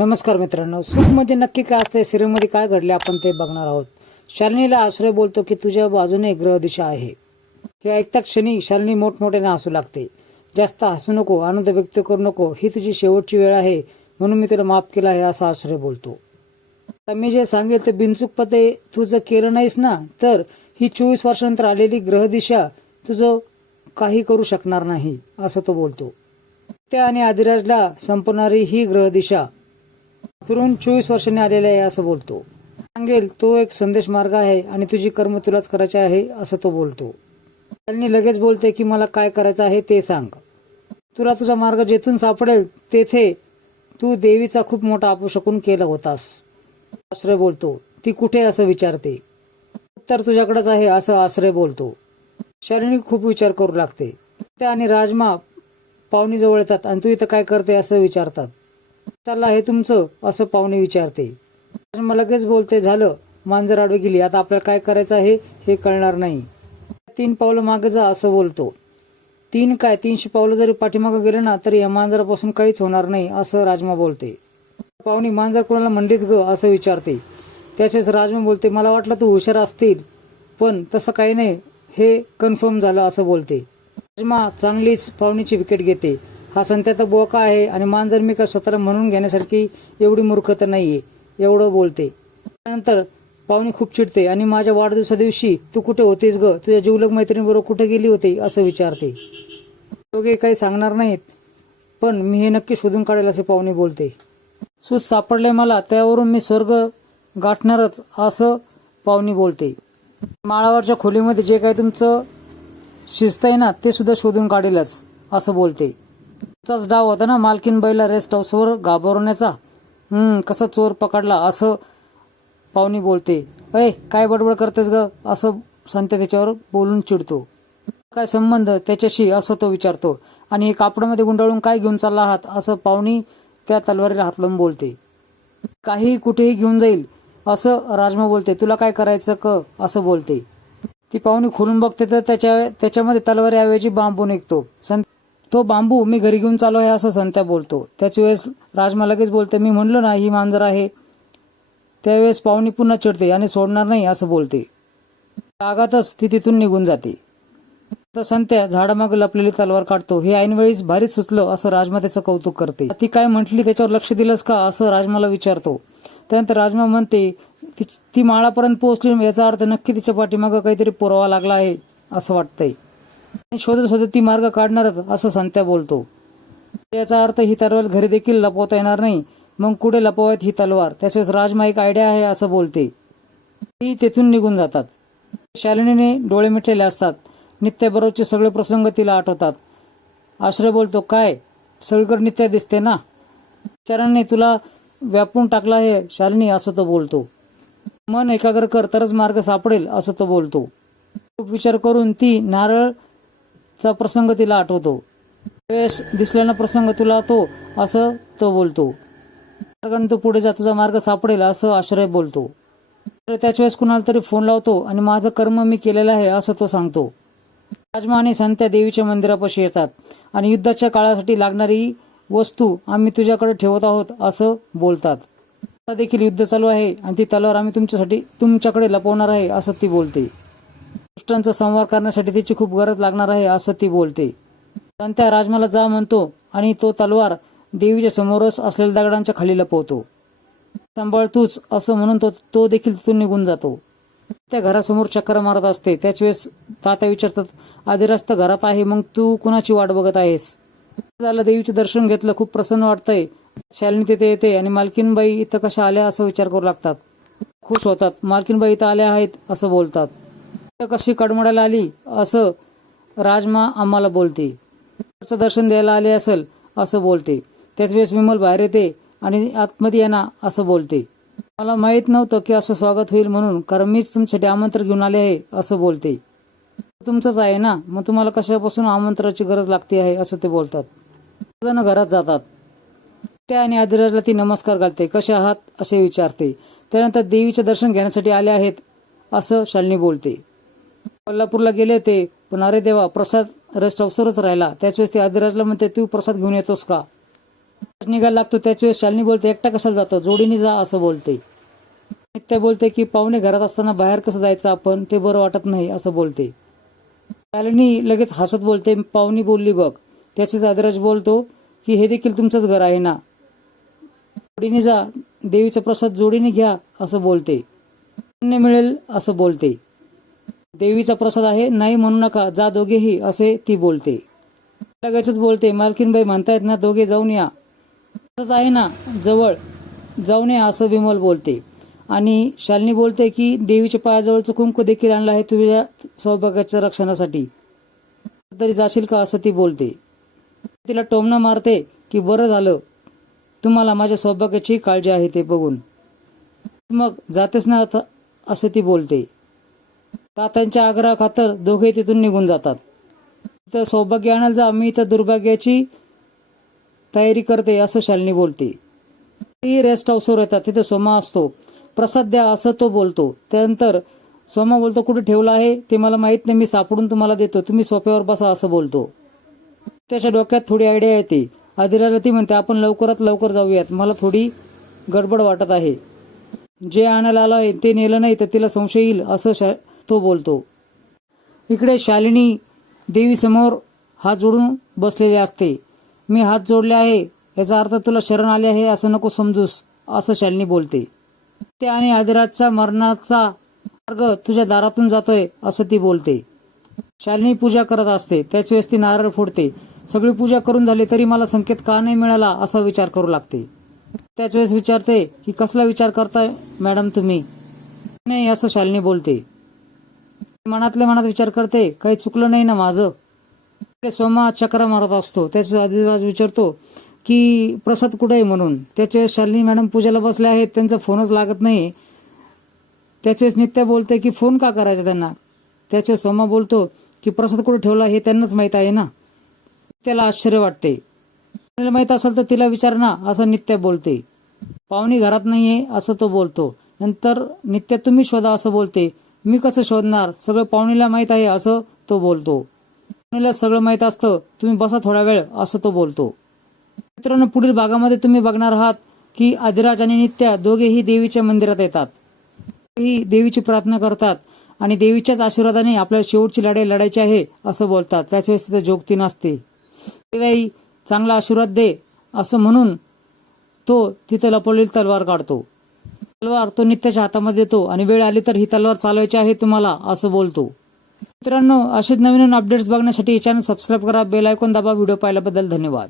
नमस्कार मित्रांनो, सुख म्हणजे नक्की काय असते, सिरियलमध्ये काय घडले आपण ते बघणार आहोत. शालिनीला आश्रय बोलतो की तुझ्या बाजूने ग्रह दिशा आहे. हे ऐकता क्षणी शालिनी मोठमोठ्याने हसू लागते. जास्त हसू नको, आनंद व्यक्त करू नको, ही तुझी शेवटची वेळ आहे म्हणून मी तुला माफ केला आहे असा आश्रय बोलतो. मी जे सांगेल ते बिनचूक पते तू जर केलं नाहीस ना तर ही 24 वर्षानंतर आलेली ग्रह दिशा तुझं काही करू शकणार नाही असं तो बोलतो. त्या आणि आदिराजला संपवणारी ही ग्रह दिशा फिरून 24 वर्षांनी आलेला आहे असं बोलतो. सांगेल तो एक संदेश मार्ग आहे आणि तुझी कर्म तुलाच करायचे आहे असं तो बोलतो. त्यांनी लगेच बोलते की मला काय करायचं आहे ते सांग. तुला तुझा मार्ग जेथून सापडेल तेथे तू देवीचा खूप मोठा अपशकुन केला होतास. आश्रय बोलतो. ती कुठे असं विचारते. उत्तर तुझ्याकडेच आहे असं आश्रय बोलतो. शालिनी खूप विचार करू लागते. त्या आणि राजमा पाहुणी जवळ येतात आणि तू इथं काय करते असं विचारतात. चाललं आहे तुमचं असं पाहुणे विचारते. राजमा लगेच बोलते झालं, मांजर आडवी गेली, आता आपल्याला काय करायचं आहे हे कळणार नाही. 3 पावलं मागे जा असं बोलतो. 3 काय 300 पावलं जरी पाठीमागे गेले ना तरी या मांजरापासून काहीच होणार नाही असं राजमा बोलते. पाहुणी मांजर कोणाला म्हणलीच ग असं विचारते. त्याच्याच राजमा बोलते मला वाटलं तू हुशार असतील पण तसं काही नाही, हे कन्फर्म झालं असं बोलते. राजमा चांगलीच पाहुणीची विकेट घेते. हा संत्या तर बोका आहे आणि मांजर मी का स्वतःला म्हणून घेण्यासारखी एवढी मूर्ख तर नाहीये एवढं बोलते. त्यानंतर पाहुणी खूप चिडते आणि माझ्या वाढदिवसा दिवशी तू कुठे होतीस ग, तुझ्या जीवलग मैत्रिणीबरोबर कुठे गेली होती असं विचारते. दोघे काही सांगणार नाहीत पण मी हे नक्की शोधून काढेल असे पाहुणी बोलते. सूत सापडले मला, त्यावरून मी स्वर्ग गाठणारच असं पाहुणी बोलते. माळावरच्या खोलीमध्ये जे काही तुमचं शिस्त आहे ना ते सुद्धा शोधून काढेलच असं बोलते. तुझाच डाव होता ना मालकीनबाईला रेस्ट हाऊसवर घाबरवण्याचा, कसा चोर पकडला असं पाहुणी बोलते. अय काय बडबड करतेस ग असं संत्या त्याच्यावर बोलून चिडतो. काय संबंध त्याच्याशी असं तो विचारतो. आणि हे कापडामध्ये गुंडाळून काय घेऊन चालला आहात असं पाहुणी त्या तलवारीला हात लावून बोलते. काही कुठेही घेऊन जाईल असं राजमा बोलते. तुला काय करायचं क असं बोलते. ती पाहुणी खोलून बघते तर त्याच्यामध्ये तलवारीऐवजी बांबू निघतो. तो बांबू मी घरी घेऊन चालू आहे असं संत्या बोलतो. त्याच वेळेस राजमा लगेच बोलते मी म्हणलो ना ही मांजर आहे. त्यावेळेस पाहुणी पुन्हा चिडते आणि सोडणार नाही असं बोलते. रागातच ती तिथून निघून जाते. तर संत्या झाडामागे लपलेली तलवार काढतो. हे ऐनवेळीच भारीच सुचलं असं राजमा त्याचं कौतुक करते. ती काय म्हटली त्याच्यावर लक्ष दिलंस का असं राजमाला विचारतो. त्यानंतर राजमा म्हणते ती माळापर्यंत पोहोचली याचा अर्थ नक्की तिच्या पाठीमागं काहीतरी पुरावा लागला आहे असं वाटतंय. शोधत शोधत ती मार्ग काढणारच असं संत्या बोलतो. याचा अर्थ ही तलवार घरी देखील लपवता येणार नाही, मग कुठे लपवायत ही तलवार. त्यावेळेस राजमा एक आयडिया आहे असं बोलते. ती तेथून निघून जातात. शालिनीने डोळे मिटलेले असतात. नित्याबरोबरचे सगळे प्रसंग तिला आठवतात. आश्रय बोलतो काय सगळीकडे नित्या दिसते ना, विचारांनी तुला व्यापून टाकला आहे शालिनी असं तो बोलतो. मन एकाग्र कर तरच मार्ग सापडेल असं तो बोलतो. खूप विचार करून ती नारळचा प्रसंग तिला आठवतो. वेळेस दिसलेला प्रसंग तुला तो असं तो बोलतो. मार्गाने तू पुढे जा तुझा मार्ग सापडेल असं आश्रय बोलतो. त्याच वेळेस कुणाला तरी फोन लावतो आणि माझं कर्म मी केलेलं आहे असं तो सांगतो. राजमा आणि संत्या देवीच्या मंदिरापाशी येतात आणि युद्धाच्या काळासाठी लागणारी वस्तू आम्ही तुझ्याकडे ठेवत आहोत असं बोलतात. आता देखील युद्ध चालू आहे आणि ती तलवार आम्ही तुमच्याकडे लपवणार आहे असं ती बोलते. दुष्टांचा संहार करण्यासाठी तिची खूप गरज लागणार आहे असं ती बोलते. संत्या राजमाला जा म्हणतो आणि तो तलवार देवीच्या समोरच असलेल्या दगडांच्या खाली लपवतो. सांभाळ तूच असं म्हणून तो देखील तिथून निघून जातो. त्या घरासमोर चक्कर मारत असते. त्याच वेळेस तात्या विचारतात आदिराज तर घरात आहे, मग तू कुणाची वाट बघत आहेस. झालं देवीचे दर्शन घेतलं, खूप प्रसन्न वाटतंय. शालिनी तिथे येते आणि मालकीनबाई इथं कशा आल्या असं विचार करू लागतात. खुश होतात. मालकीनबाई इथं आल्या आहेत असं बोलतात. कशी कडमडायला आली असं राजमा आम्हाला बोलते. दर्शन द्यायला आले असेल असं बोलते. त्याच वेळेस विमल बाहेर येते आणि आतमध्ये ये ना असं बोलते. मला माहित नव्हतं की असं स्वागत होईल म्हणून, कारण मीच तुमच्यासाठी आमंत्रण घेऊन आले आहे असं बोलते. तुमचंच आहे ना, मग तुम्हाला कशापासून आमंत्रणाची गरज लागते आहे असं ते बोलतात. जण घरात जातात. त्या आणि आदिराजला ती नमस्कार घालते. कसे आहात असे विचारते. त्यानंतर देवीचे दर्शन घेण्यासाठी आले आहेत असं शालिनी बोलते. कोल्हापूरला गेले होते पण अरे देवा प्रसाद रेस्ट हाऊसवरच राहिला. त्याच वेळेस ते आदिराजला म्हणते तू प्रसाद घेऊन येतोस का. निघायला लागतो त्याच वेळेस शालिनी बोलते एकटा कशाला जातो, जोडीने जा असं बोलते. नित्या बोलते की पाहुणे घरात असताना बाहेर कसं जायचं आपण, ते बरं वाटत नाही असं बोलते. शालिनी लगेच हसत बोलते पाहुणी बोलली बघ. त्याचेच आदिराज बोलतो की हे देखील तुमचंच घर आहे ना, जोडीने जा, देवीचा प्रसाद जोडीने घ्या असं बोलते. पुण्य मिळेल असं बोलते. देवीचा प्रसाद आहे नाही म्हणू नका, जा दोघेही असे ती बोलते. लगेचच बोलते मालकीनबाई म्हणतायत ना दोघे जाऊन या, आहे ना जवळ, जाऊन या असं विमल बोलते. आणि शालिनी बोलते की देवीच्या पायाजवळचं कुंकू देखील आणलं आहे तुझ्या सौभाग्याच्या रक्षणासाठी, तरी जाशील का असं ती बोलते. तिला टोमणं मारते की बरं झालं तुम्हाला माझ्या सौभाग्याची काळजी आहे ते बघून, मग जातेच ना असं ती बोलते. तात्यांच्या आग्रहाखातर दोघे तिथून निघून जातात. तर सौभाग्य आणायला जा, मी तर दुर्भाग्याची तयारी करते असं शालिनी बोलते. ती रेस्ट हाऊसवर येतात. तिथे सोमा असतो. प्रसाद द्या असं तो बोलतो. त्यानंतर सोमा बोलतो कुठे ठेवला आहे ते मला माहित नाही, मी सापडून तुम्हाला देतो, तुम्ही सोफ्यावर बसा असं बोलतो. त्याच्या डोक्यात थोडी आयडिया येते. आदिराला ती म्हणते आपण लवकरात लवकर जाऊयात, मला थोडी गडबड वाटत आहे, जे आणायला आलं आहे ते नेलं नाही तर तिला संशय येईल असं तो बोलतो. इकडे शालिनी देवीसमोर हात जोडून बसलेले असते. मी हात जोडले आहे याचा अर्थ तुला शरण आले आहे असं नको समजूस असं शालिनी बोलते. ते आणि आदिराजचा मरणाचा मार्ग तुझ्या दारातून जातोय असं ती बोलते. शालिनी पूजा करत असते. त्याच वेळेस ती नारळ फोडते. सगळी पूजा करून झाली तरी मला संकेत का नाही मिळाला असा विचार करू लागते. त्याच वेळेस विचारते की कसला विचार करताय मॅडम तुम्ही, नाही असं शालिनी बोलते. मनातल्या मनात विचार करते काही चुकलं नाही ना माझं. सोमा चक्रा मारत असतो. त्याच्या आदिराज विचारतो की प्रसाद कुठे आहे म्हणून. त्याच्या वेळेस शालिनी मॅडम पूजेला बसले आहेत, त्यांचा फोनच लागत नाही. त्याच्या वेळेस नित्या बोलते की फोन का करायचा त्यांना. त्याच्या सोमा बोलतो की प्रसाद कुठे ठेवला हे त्यांनाच माहित आहे ना. त्याला आश्चर्य वाटते. तिला माहित असेल तर तिला विचार ना असं नित्या बोलते. पाहुणी घरात नाहीये असं तो बोलतो. नंतर नित्या तुम्ही शोधा असं बोलते. मी कसं शोधणार, सगळं पाहुणीला माहित आहे असं तो बोलतो. पाहुणीला सगळं माहित असतं, तुम्ही बसा थोडा वेळ असं तो बोलतो. मित्रांनो पुढील भागामध्ये तुम्ही बघणार आहात की आदिराज आणि नित्या दोघेही देवीच्या मंदिरात येतात. ही देवीची प्रार्थना करतात आणि देवीच्याच आशीर्वादाने आपल्याला शेवटची लढाई लढायची आहे असं बोलतात. त्याच वेळेस तिथे जोगती नसते. देवाई चांगला आशीर्वाद दे असं म्हणून तो तिथे लपवलेली तलवार काढतो. तलवार तो नित्याच्या हातामध्ये देतो आणि वेळ आली तर ही तलवार चालवायची आहे तुम्हाला असं बोलतो. मित्रांनो असेच नवीन अपडेट्स बघण्यासाठी चॅनल सबस्क्राईब करा, बेल आयकॉन दाबा. व्हिडिओ पाहिल्याबद्दल धन्यवाद.